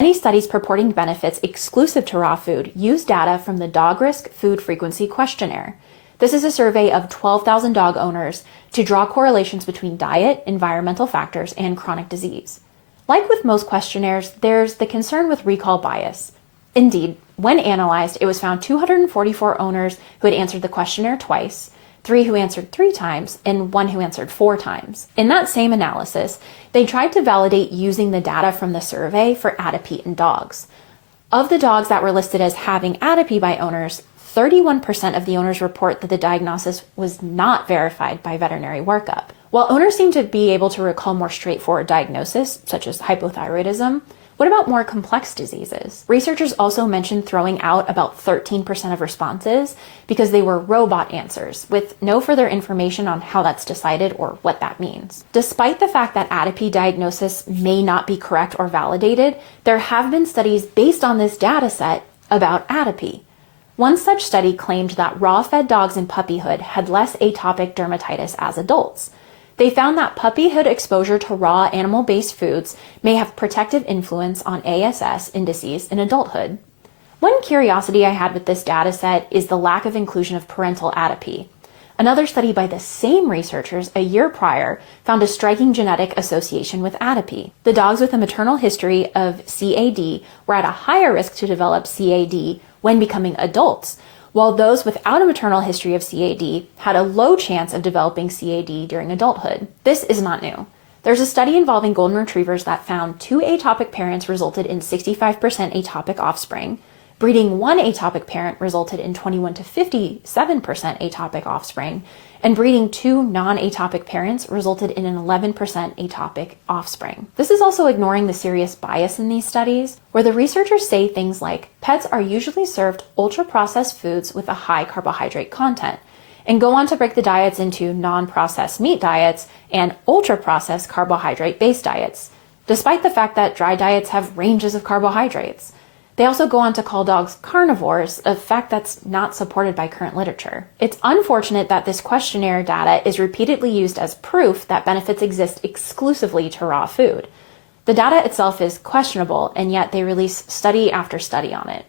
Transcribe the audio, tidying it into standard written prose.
Many studies purporting benefits exclusive to raw food use data from the Dogrisk Food Frequency Questionnaire. This is a survey of 12,000 dog owners to draw correlations between diet, environmental factors, and chronic disease. Like with most questionnaires, there's the concern with recall bias. Indeed, when analyzed, it was found 244 owners who had answered the questionnaire twice, 3 who answered 3 times, and 1 who answered 4 times. In that same analysis, they tried to validate using the data from the survey for atopy in dogs. Of the dogs that were listed as having atopy by owners, 31% of the owners report that the diagnosis was not verified by veterinary workup. While owners seem to be able to recall more straightforward diagnoses, such as hypothyroidism, what about more complex diseases? Researchers also mentioned throwing out about 13% of responses because they were robot answers, with no further information on how that's decided or what that means. Despite the fact that atopy diagnosis may not be correct or validated, there have been studies based on this data set about atopy. One such study claimed that raw-fed dogs in puppyhood had less atopic dermatitis as adults. They found that puppyhood exposure to raw animal-based foods may have protective influence on ASS indices in adulthood. One curiosity I had with this data set is the lack of inclusion of parental atopy. Another study by the same researchers a year prior found a striking genetic association with atopy. The dogs with a maternal history of CAD were at a higher risk to develop CAD when becoming adults, while those without a maternal history of CAD had a low chance of developing CAD during adulthood. This is not new. There's a study involving golden retrievers that found 2 atopic parents resulted in 65% atopic offspring. Breeding 1 atopic parent resulted in 21 to 57% atopic offspring, and breeding 2 non-atopic parents resulted in an 11% atopic offspring. This is also ignoring the serious bias in these studies, where the researchers say things like, pets are usually served ultra-processed foods with a high carbohydrate content, and go on to break the diets into non-processed meat diets and ultra-processed carbohydrate-based diets, despite the fact that dry diets have ranges of carbohydrates. They also go on to call dogs carnivores, a fact that's not supported by current literature. It's unfortunate that this questionnaire data is repeatedly used as proof that benefits exist exclusively to raw food. The data itself is questionable, and yet they release study after study on it.